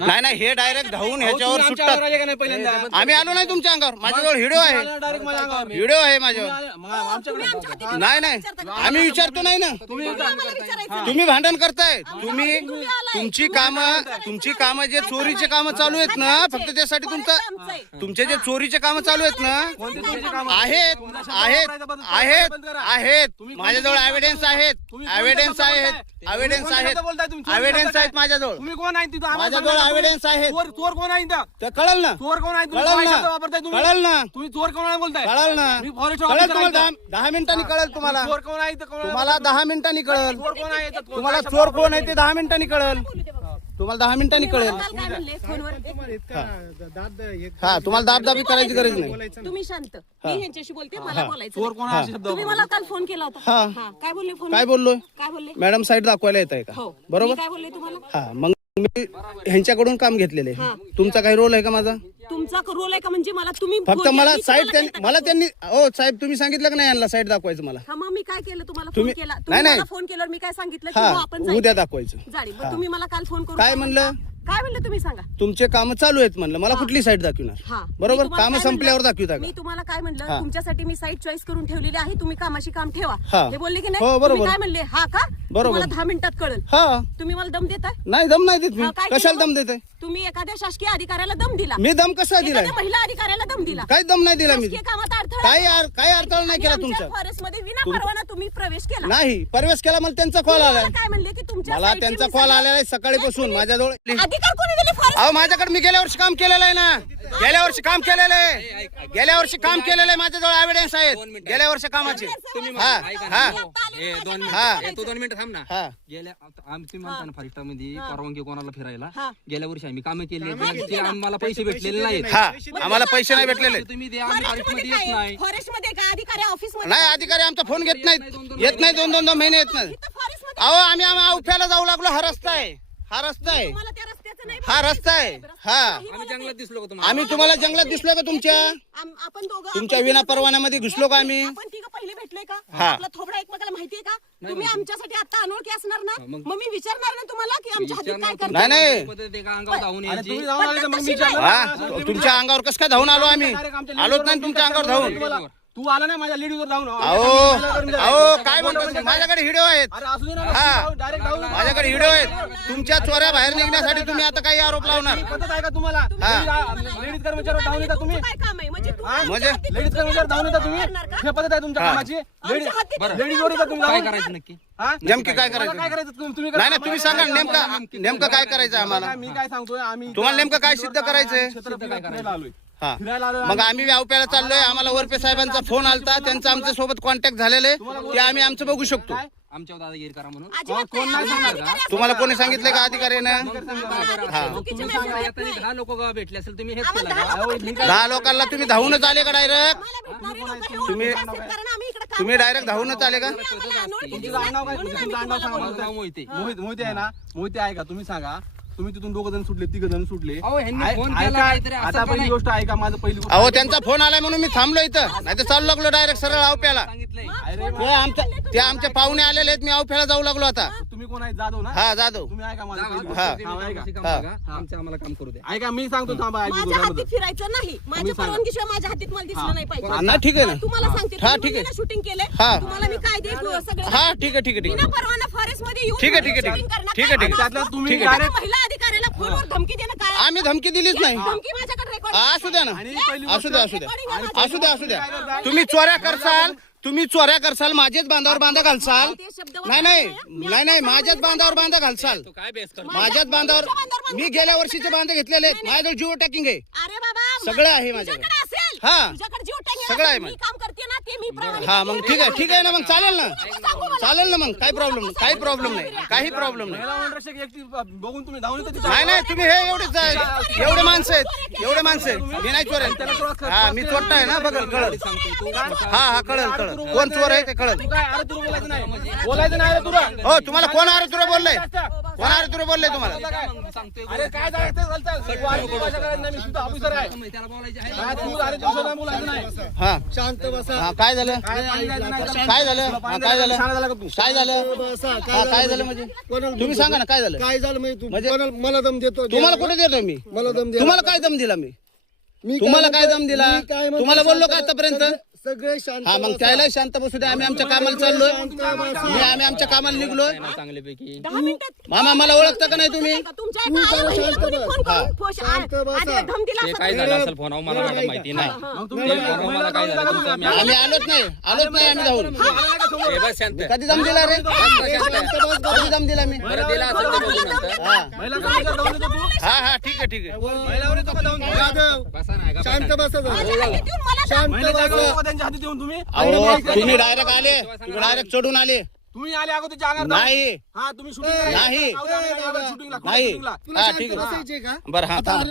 नाही नाही, हे डायरेक्ट धावून ह्याच्यावर सुटतात. आम्ही आलो नाही तुमच्या अंगावर, माझ्याजवळ व्हिडिओ आहे, व्हिडिओ आहे माझ्यावर. नाही नाही, आम्ही विचारतो नाही ना. तुम्ही भांडण करताय. तुम्ही तुमची कामं जे चोरीचे कामं चालू आहेत ना, फक्त त्यासाठी तुमचे जे चोरीचे कामं चालू आहेत ना, आहेत आहेत आहेत आहेत माझ्याजवळ एव्हिडन्स आहेत, एव्हिडन्स आहेत, एव्हिडन्स आहेत, एव्हिडन्स आहेत माझ्याजवळ. तुम्ही कोण आहे तिथं? माझ्याजवळ एव्हिडन्स आहेत. चोर कोण आहे इथं? ते कळल ना, चोर कोण आहे? कळल ना, कळल ना, तुम्ही चोर कोण आहे बोलताय? कळल ना, मी फॉरेस्ट कळल ऑफिसर तुम्हाला. आहे. 10 मिनिटांनी कळल तुम्हाला. चोर कोण आहे इथं? तुम्हाला 10 मिनिटांनी कळल. चोर कोण आहे इथं? तुम्हाला चोर कोण आहे ते 10 मिनिटांनी कळल. तुम्हाला 10 मिनिटांनी कळेल. हा, तुम्हाला दाबदाबी करायची गरज नाही. तुम्ही शांत, मी यांच्याशी बोलते, मला बोलायचं. चोर कोण आहे असे शब्द तुम्ही मला काल फोन केला होता. हा. काय बोलले फोन? काय बोललोय? काय बोलले? मॅडम साईड दाखवायला येत आहे का? हो. बरोबर. काय बोलले तुम्हाला? हा, मग मी ह्यांच्याकडून काम घेतलेले. तुमचा काही रोल आहे का माझा? तुमचा रोल आहे का? म्हणजे मला तुम्ही फक्त मला साईड त्यांनी हो साहेब तुम्ही सांगितलं का नाही यांना साईड दाखवायचं मला? हा, मग मी काय केलं? तुम्हाला फोन तुम्ही- केला, नाही, तुम्ही नाही. मला फोन केल्यावर मी काय सांगितलं की हा, हो, आपण जायचं. उद्या दाखवायचं. जाडी, मग तुम्ही मला काल फोन करून काय म्हणलं? काय म्हणलं तुम्ही सांगा. तुमचे काम चालू आहेत म्हणलं. मला कुठली साईड दाखवणार? हा, बरोबर. मी तुम्हाला काम काय संपल्यावर म्हणलं? दाखवता का? मी तुम्हाला काय म्हणलं? हा. तुमच्यासाठी मी साईट चॉईस करून ठेवलेली आहे, तुम्ही कामाशी काम ठेवा. हा. हे बोलले की हो, नाही? बरोबर. तुम्ही काय म्हणले? हा का? बरोबर. तुम्हाला 10 मिनिटात कळेल. हा, तुम्ही मला दम देताय? नाही दम नाही देत मी. हा, काय केलं कशाला मग? दम देत आहे? तुम्ही एखाद्या शासकीय अधिकाऱ्याला दम दिला. मी दम कसा दिलाय? एखाद्या महिला अधिकाऱ्याला दम दिला. काही दम नाही दिला मी. शासकीय कामात अडथळा काही अडथळा नाही केला तुमचा. फॉरेस्ट मध्ये विना परवाना तुम्ही प्रवेश केला. नाही, प्रवेश केला. मला त्यांचा कॉल आलाय. काय म्हणले की तुमच्या मला साईटची त्यांचा मी कॉल सगळं- आलेला आहे सकाळीपासून माझ्याजवळ. अधिकार कोणी दिले फॉरेस्ट? अहो, माझ्याकडे मी गेल्या वर्षी काम केलेलं आहे ना. गेल्या वर्षी काम केलेलं आहे. गेल्या वर्षी काम केलेलं आहे. माझ्याजवळ एव्हिडन्स आहेत गेल्या वर्षी कामाचे. हा हा तू 2 मिनिटं थांब ना. हा. गेल्या आमची म्हणताना फॉरेस्टमध्ये परवानगी कोणाला फिरायला हा. गेल्या वर्षी आम्ही कामं केली ते आम्हाला पैसे भेटलेले नाहीत. हा, आम्हाला पैसे नाही भेटलेले. तुम्ही द्या, आम्ही फॉरेस्टमध्ये येत नाही. फॉरेस्ट मध्ये काय अधिकारी ऑफिस मध्ये नाही, अधिकारी आमचा फोन घेत नाहीत. येत नाही. 2-2 महिने येत नाही. फॉरेस्ट मध्ये अहो, आम्ही औफ्याला जाऊ लागलो. हा रस्ता आहे, हा रस्ता आहे, तुम्हाला त्या रस्त्याचं नाही हा रस्ता आहे. हा, आम्ही जंगलात दिसलो का तुम्हाला? आम्ही तुम्हाला जंगलात दिसलो का? आपण दोघं तुमच्या विना परवान्यामध्ये घुसलो का आम्ही? आपण तिघं पहिले भेटलोय का? हा. आपला थोबडा एकमेकाला माहितीये का? तुम्ही आमच्यासाठी आता अनोळखी असणार ना? मग मी विचारणार ना तुम्हाला की आमच्या हातीत काय करता? नाही नाही, पद्धत आहे का अंगावर धावून अरे यायची? तुम्ही जाऊन आले तर मग मी हा, तुमच्या अंगावर कसं काय धावून आलो आम्ही? आलोच नाही तुमच्या अंगावर धावून. तू आला ना माझ्या लेडीजवर जाऊन. अहो काय म्हणतो तुम्ही? माझ्याकडे व्हिडिओ आहेत. अरे असू दे ना. हा. डायरेक्ट जाऊन. माझ्याकडे व्हिडिओ आहेत. तुमच्या चोऱ्या बाहेर निघण्यासाठी तुम्ही आता काही आरोप लावणार? पद्धत आहे का तुम्हाला? लेडीज कर्मचारी धावून येता तुम्ही? काय काम आहे? म्हणजे तुम्ही म्हणजे? आमच्या हातीत लेडीज कर्मचारी धावून येता तुम्ही? करणार का? हे पद्धत आहे तुमच्या हा. कामाची? आमच्या हातीत लेडीजवर येता तुम्ही काय जाऊन? करायचं नक्की? हा? नेमकी काय मला करायचं? काय करायचं तुम्ही नाही नाही, तुम्ही सांगा नेमकं काय करायचं आम्हाला? मी काय सांगतोय आम्ही तुम्हाला नेमकं काय सिद्ध करायचंय? फिरायला आलोय. हा, फिरायला आलोय. मग आम्ही व्यावप्याला चाललोय. आम्हाला वरपे साहेबांचा फोन आलता. त्यांचा आमच्या सोबत कॉन्टॅक्ट झालेले ते आम्ही आमचं बघू शकतो. आमच्यावर दादागिरी करा म्हणून अजिबात कोण नाही नाही. सांगणार अधिकारी असं तुम्हाला कोणी सांगितलं का अधिकाऱ्यानं? हा. चुकीचे message येत नाही. 10 लोक भेटले असेल तुम्ही हेच आम्हाला केलं का? 10 लोकं भेटले. 10 लोकांना तुम्ही धावूनच आले का डायरेक्ट? आम्हाला भेटणारे लोकं हे तुम्ही- ओळखीचे असतात कारण आम्ही इकडे काम तुम्ही डायरेक्ट धावूनच आले का? आम्हाला अनोळखी तुमचं दिसतात. आडनाव काय? म्हणून तुमचं आम्ही आडनाव तुम्हाला सांगा बोलतो. मला. मोहिते. मोहिते आहे ना? मोहिते आहे का? तुम्ही सांगा. तुम्ही तिथून 2 जण सुटले, 3 जण सुटले. अहो, ह्यांनी ऐ- फोन ऐका, केला काहीतरी असं आता का पहिली नाही? गोष्ट ऐका. माझं पहिली गोष्ट अहो, त्यांचा फोन आलाय म्हणून मी थांबलो इथं. नाही तर चालू लागलो डायरेक्ट सरळ आवप्याला. सांगितलंय ते आमच्या पाहुणे आलेले आहेत. मी आवप्याला जाऊ लागलो आता. तुम्ही कोण आहे? जाधव ना? हा, जाधव. तुम्ही ऐका माझं पहिली हा. गोष्ट. हा, ऐका. आमचं आम्हाला काम करू द्या. ऐका मी सांगतो थांबा. ऐकू माझ्या नका हातीत फिरायचं नाही. माझ्या सांगा. परवानगीशिवाय माझ्या हातीत मला दिसलं नाही पाहिजे. ना ठीक आहे ना. तुम्हाला सांगते हा, ठीक आहे. शूटिंग केले. हा. तुम्हाला मी काय दे सगळं हा, ठीक आहे ठीक आहे ठीक बिना आहे. परवाना फॉरेस्ट मध्ये येऊन ठीक आहे, ठीक आहे, ठीक आहे. shooting करणं ठीक आहे, काय ठीक आहे. गुन्हा त्यातलं असतो? तुम्ही एखाद्या direct- महिला अधिकाऱ्याला फोनवर धमकी देणं काय आम्ही धमकी दिलीच नाही. धमकी माझ्याकडे रेकॉर्ड असू द्या ना, आणि पहिली असू द्या असू द्या recording आहे असू द्या असू द्या. तुम्ही चोऱ्या करसाल, माझ्याच बांधावर बांधा घालसाल. ते शब्द नाही नाही नाही नाही, माझ्याच बांधावर बांधा घालसाल. काय बेस कर माझ्याच बांधावर मी गेल्या वर्षीचे बांधे घेतलेले आहेत. माझ्याजवळ जिओ टॅकिंग आहे. अरे बाबा सगळं आहे माझ्याकडे. तुझ्याकडे असेल. हा. तुझ्याकडे जीव टाकेल सगळं आहे मी माझं. काम करते ना ते मी प्रामाणिक हा, मग ठीक आहे ठीक आहे ना. मग चालेल ना, चालेल ना. मग काही प्रॉब्लेम नाही, काही प्रॉब्लेम नाही, काही प्रॉब्लेम नाही. महिला वनरक्षक एकटी बघून तुम्ही धावून येता तिच्या- नाही नाही, तुम्ही हे एवढे माणसं आहेत, एवढे माणसं आहेत. मी नाही चोर आहे. हा, मी चोरटा आहे ना. बघल कळल. हा हा, कळल कळल. कोण चोर आहे ते कळल. तू काय? अरे तुला बोलायचं नाही. बोलायचं नाही रे तुला. हो, तुम्हाला कोण अरे तुला बोललंय? कोण अरे तुला बोलले तुम्हाला अरे काय झालं ते चालतं. तू आरती भाषा करायची नाही, मी सुद्धा ऑफिसर आहे. त्याला बोलायचं आहे काय तू अरे तुझं नाव बोलायचं नाही. हा शांत बसा. हा काय झालं काय पाणी द्यायचं नाही त्याला. काय झालं हा, काय झालं शाळा झाला का तू? काय झालं बसा. हा, काय झालं म्हणजे कोणाला तुम्ही सांगा ना काय झालं काय झालं माहिती तू म्हणजे- कोणाला मला दम देतो तुम्हाला कुठे देतोय मी मला दम दे. तुम्हाला काय दम दिला मी मी तुम्हाला काय दम दिला मी काय म्हणतो, तुम्हाला बोललो का शांत आतापर्यंत बसा. सगळे शांत हा मग बसा. त्याला शांत बसू दे आम्ही आमच्या कामाला चाललोय आम्ही आमच्या कामाला निघलोय चांगल्यापैकी 10 मिनिटात मामा मला ओळखता का नाही तुम्ही तुमच्या तू एका जरा आई-बहिणीला शांत कोणी बस. फोन करून फोश- शांत बसा. आधी धम दिला ते असेल. काय झालं असेल फोन मला आता माहिती नाही मग तुम्ही ते मला काय झालं तुमचं आम्ही आम्ही आलोच नाही आम्ही जाऊन ए, बस शांत कधी दम दिला रे कधी दम दिला मी बरं दिला असेल ते बघू नंतर हा महिला कमिटीला जाऊन देतो तू. हा हा ठीक आहे ठीक आहे महिलावर येतो का जाऊन? जाधव, बसा नाही का शांत बसा जरा. माझ्या हाती देऊन मला शांत महिला जागा बसा. नको त्यांच्या हाती देऊन तुम्ही अहो तुम्ही डायरेक्ट आले तुम्ही डायरेक्ट चढून आले तुम्ही आले अगोदर त्याच्या अंगावर नाही हा तुम्ही शूटिंग नाही. शूटिंगला नाही तुला हा शांत ठीक आहे बसायचे का बरं हा थांब